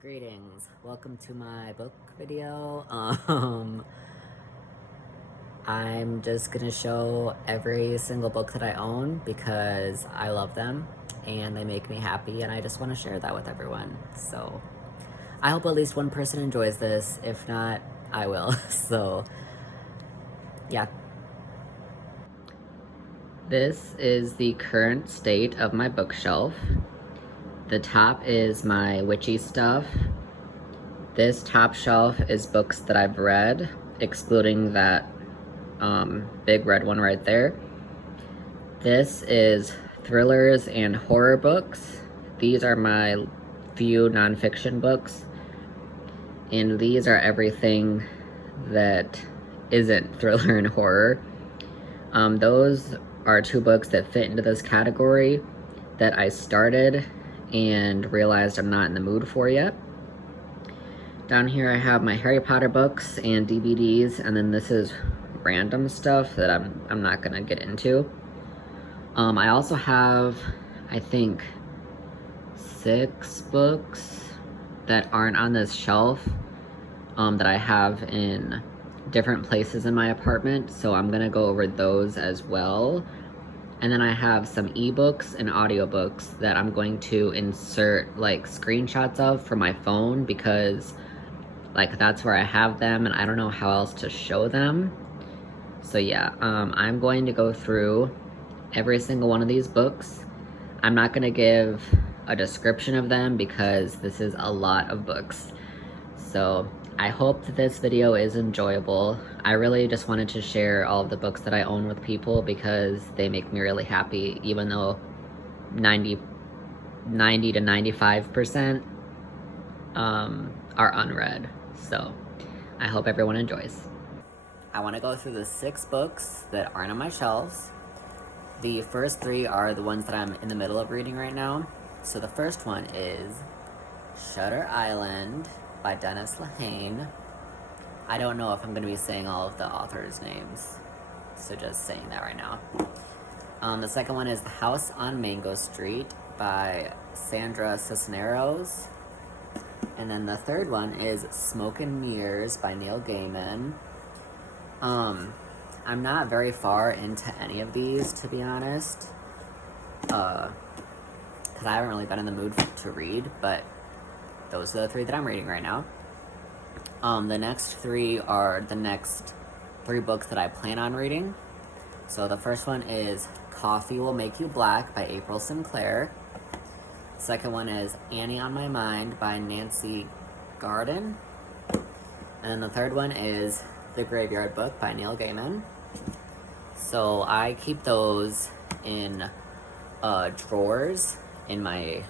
Greetings, welcome to my book video. I'm just gonna show every single book that I own because I love them and they make me happy, and I just want to share that with everyone. So I hope at least one person enjoys this. If not, I will. So yeah. This is the current state of my bookshelf. The top is my witchy stuff. This top shelf is books that I've read, excluding that big red one right there. This is thrillers and horror books. These are my few nonfiction books. And these are everything that isn't thriller and horror. Those are two books that fit into this category that I started and realized I'm not in the mood for yet. Down here I have my Harry Potter books and DVDs, and then this is random stuff that I'm not gonna get into. I also have, I think, 6 books that aren't on this shelf that I have in different places in my apartment, so I'm gonna go over those as well. And then I have some ebooks and audiobooks that I'm going to insert like screenshots of for my phone because like that's where I have them and I don't know how else to show them. So yeah, I'm going to go through every single one of these books. I'm not gonna give a description of them because this is a lot of books. So I hope that this video is enjoyable. I really just wanted to share all of the books that I own with people because they make me really happy, even though 90 to 95% are unread. So I hope everyone enjoys. I want to go through the 6 books that aren't on my shelves. The first 3 are the ones that I'm in the middle of reading right now. So the first one is Shutter Island by Dennis Lehane. I don't know if I'm going to be saying all of the authors' names, so just saying that right now. The second one is The House on Mango Street by Sandra Cisneros. And then the third one is Smoke and Mirrors by Neil Gaiman. I'm not very far into any of these, to be honest, because I haven't really been in the mood to read, but those are the 3 that I'm reading right now. The next 3 are the next 3 books that I plan on reading. So the first one is Coffee Will Make You Black by April Sinclair. The second one is Annie on My Mind by Nancy Garden. And then the third one is The Graveyard Book by Neil Gaiman. So I keep those in drawers in my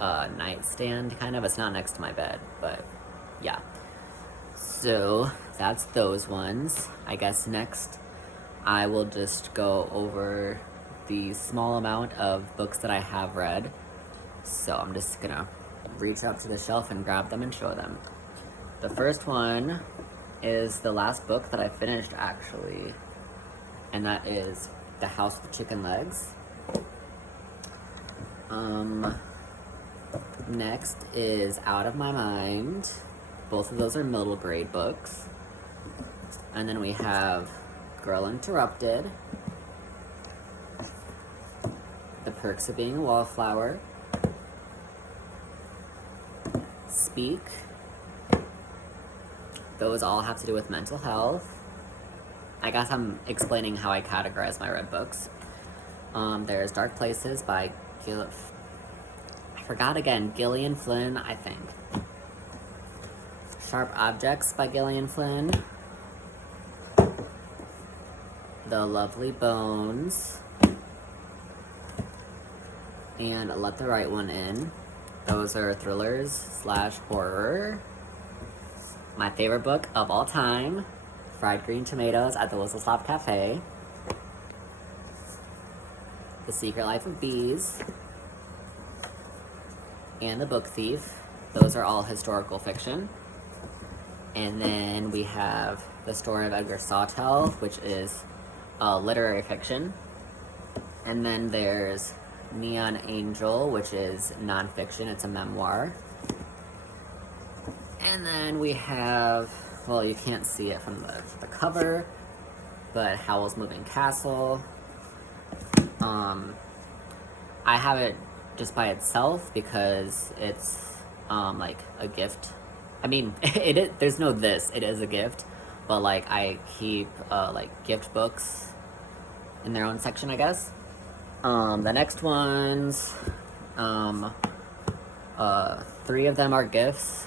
nightstand, kind of. It's not next to my bed, but yeah. So that's those ones. I guess next I will just go over the small amount of books that I have read. So I'm just gonna reach up to the shelf and grab them and show them. The first one is the last book that I finished, actually, and that is The House with Chicken Legs. Next is Out of My Mind. Both of those are middle grade books. And then we have Girl Interrupted, The Perks of Being a Wallflower, Speak. Those all have to do with mental health. I guess I'm explaining how I categorize my read books. There's Dark Places by Gillian Flynn, I think. Sharp Objects by Gillian Flynn. The Lovely Bones. And Let the Right One In. Those are thrillers / horror. My favorite book of all time, Fried Green Tomatoes at the Whistle Stop Cafe. The Secret Life of Bees. And The Book Thief. Those are all historical fiction. And then we have The Story of Edgar Sawtelle, which is literary fiction. And then there's Neon Angel, which is nonfiction. It's a memoir. And then we have, well, you can't see it from the cover, but Howl's Moving Castle. I have it just by itself because it's like a gift. I mean, there's no this, it is a gift, but like I keep like gift books in their own section, I guess. The next ones, 3 of them are gifts,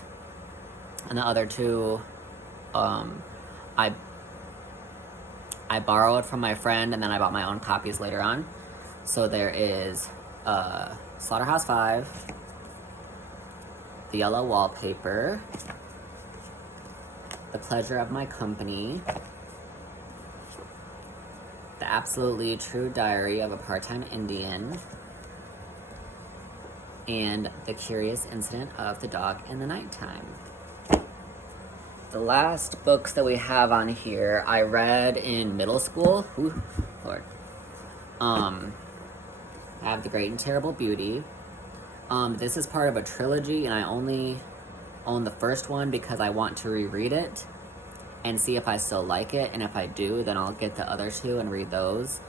and the other 2, I borrowed from my friend, and then I bought my own copies later on. So there is Slaughterhouse 5, The Yellow Wallpaper, The Pleasure of My Company, The Absolutely True Diary of a Part-Time Indian, and The Curious Incident of the Dog in the Nighttime. The last books that we have on here, I read in middle school. Ooh, Lord. I have The Great and Terrible Beauty. This is part of a trilogy, and I only own the first one because I want to reread it and see if I still like it, and if I do, then I'll get the other 2 and read those.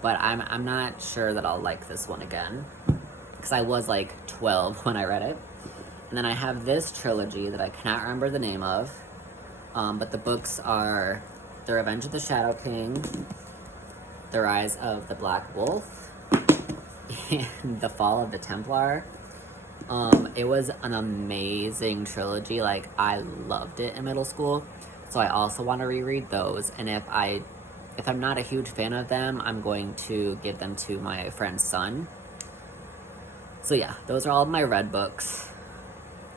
But I'm not sure that I'll like this one again, because I was like 12 when I read it. And then I have this trilogy that I cannot remember the name of, but the books are The Revenge of the Shadow King, The Rise of the Black Wolf, and The Fall of the Templar. It was an amazing trilogy. Like, I loved it in middle school, so I also want to reread those. And if I'm not a huge fan of them, I'm going to give them to my friend's son. So yeah, those are all of my read books.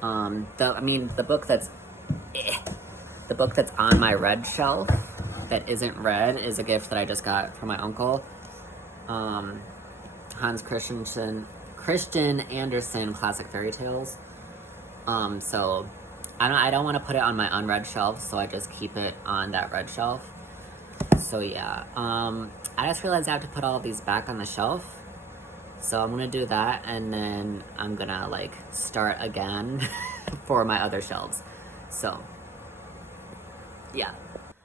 The book that's on my read shelf that isn't read is a gift that I just got from my uncle. Hans Christian Andersen Classic Fairy Tales. So I don't want to put it on my unread shelf, so I just keep it on that read shelf. So yeah, I just realized I have to put all of these back on the shelf. So I'm gonna do that, and then I'm gonna like start again for my other shelves. So yeah,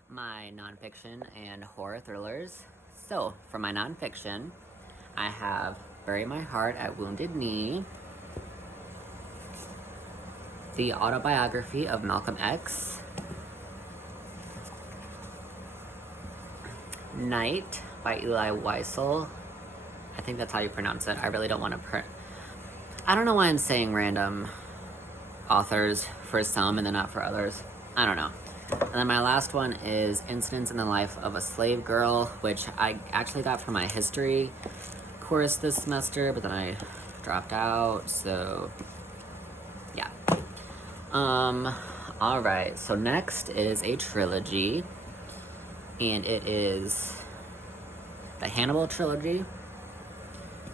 my nonfiction and horror thrillers. So for my nonfiction, I have Bury My Heart at Wounded Knee, The Autobiography of Malcolm X, Night by Eli Wiesel. I think that's how you pronounce it. I really don't want to I don't know why I'm saying random authors for some and then not for others. I don't know. And then my last one is Incidents in the Life of a Slave Girl, which I actually got from my history course this semester, but then I dropped out, so yeah. Alright, so next is a trilogy, and it is the Hannibal Trilogy.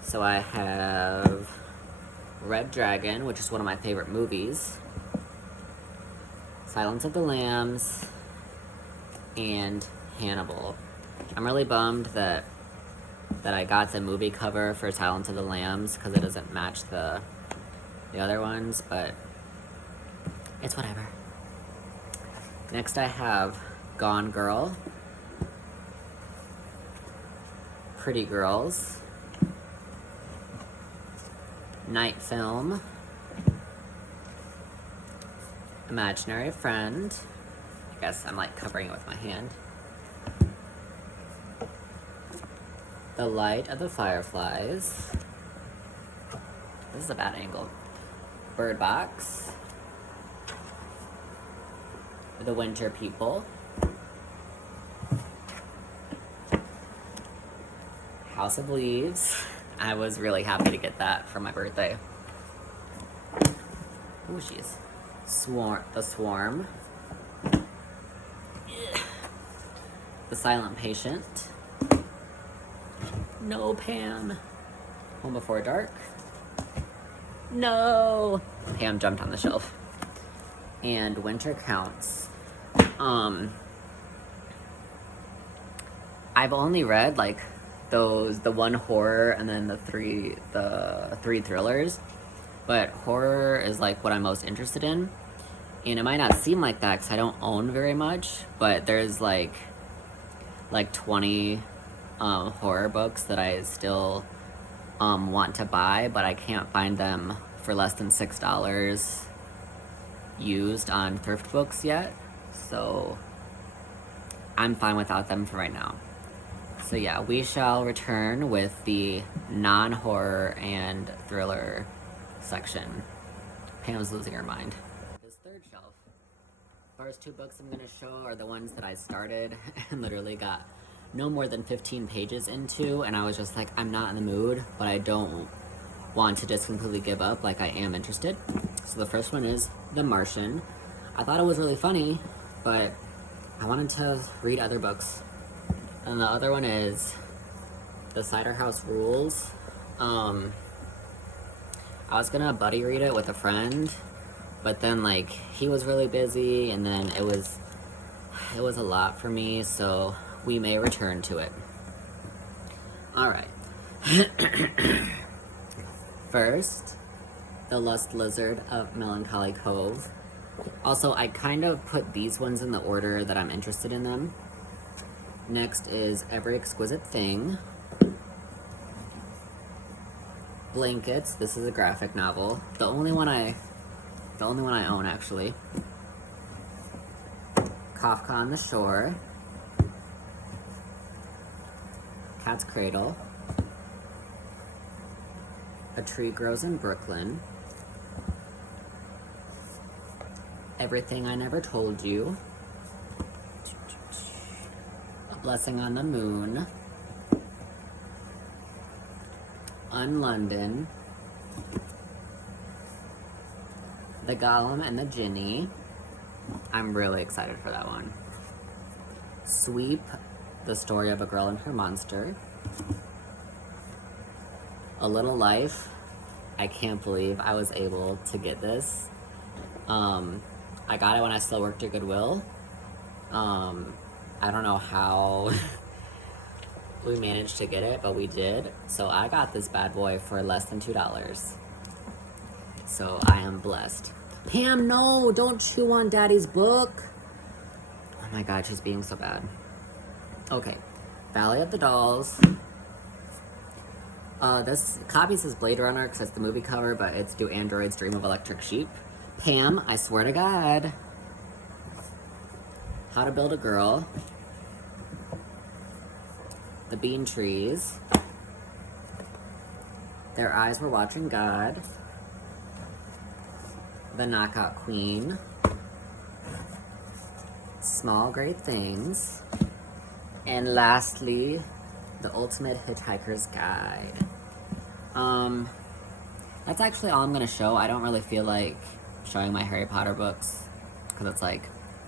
So I have Red Dragon, which is one of my favorite movies, Silence of the Lambs, and Hannibal. I'm really bummed that I got the movie cover for Silence of the Lambs because it doesn't match the other ones, but it's whatever. Next I have Gone Girl, Pretty Girls, Night Film, Imaginary Friend. I guess I'm like covering it with my hand. The Light of the Fireflies. This is a bad angle. Bird Box. The Winter People. House of Leaves. I was really happy to get that for my birthday. Ooh, jeez. The Swarm. The Silent Patient. No, Pam. Home Before Dark. No. Pam jumped on the shelf. And Winter Counts. I've only read like the one horror and then the three thrillers, but horror is like what I'm most interested in, And it might not seem like that because I don't own very much, but there's like 20 horror books that I still want to buy, but I can't find them for less than $6 used on ThriftBooks yet. So I'm fine without them for right now. So yeah, we shall return with the non-horror and thriller section. Pam's losing her mind. This third shelf. First 2 books I'm gonna show are the ones that I started and literally got no more than 15 pages into, and I was just like, I'm not in the mood, but I don't want to just completely give up, like I am interested. So the first one is The Martian. I thought it was really funny, but I wanted to read other books. And the other one is The Cider House Rules. I was gonna buddy read it with a friend, but then like he was really busy, and then it was a lot for me, so we may return to it. Alright. First, The Lust Lizard of Melancholy Cove. Also, I kind of put these ones in the order that I'm interested in them. Next is Every Exquisite Thing. Blankets. This is a graphic novel. The only one I own, actually. Kafka on the Shore. Cat's Cradle. A Tree Grows in Brooklyn. Everything I Never Told You. A Blessing on the Moon. Unlondon. The Golem and the Ginny. I'm really excited for that one. Sweep, The Story of a Girl and Her Monster. A Little Life. I can't believe I was able to get this. I got it when I still worked at Goodwill. I don't know how we managed to get it, but we did. So I got this bad boy for less than $2. So I am blessed. Pam, no, don't chew on Daddy's book. Oh my God, she's being so bad. Okay, Valley of the Dolls. This copy says Blade Runner because it's the movie cover, but it's Do Androids Dream of Electric Sheep? Pam, I swear to God. How to Build a Girl. The Bean Trees. Their Eyes Were Watching God. The Knockout Queen. Small Great Things. And lastly, The Ultimate Hitchhiker's Guide. That's actually all I'm gonna show. I don't really feel like showing my Harry Potter books, because it's like,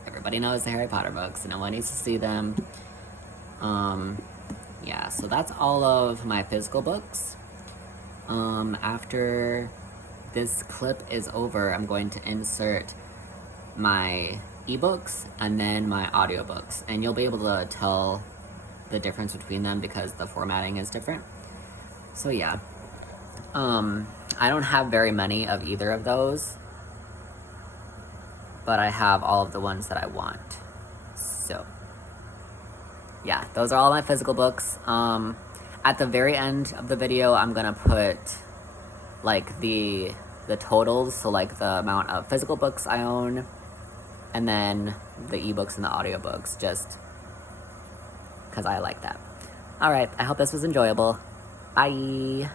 everybody knows the Harry Potter books and no one needs to see them. Yeah, so that's all of my physical books. After this clip is over, I'm going to insert my ebooks and then my audiobooks, and you'll be able to tell the difference between them because the formatting is different. So yeah, I don't have very many of either of those, but I have all of the ones that I want. So yeah, those are all my physical books. At the very end of the video, I'm gonna put like the totals, so like the amount of physical books I own, and then the ebooks and the audiobooks, just because I like that. Alright, I hope this was enjoyable. Bye!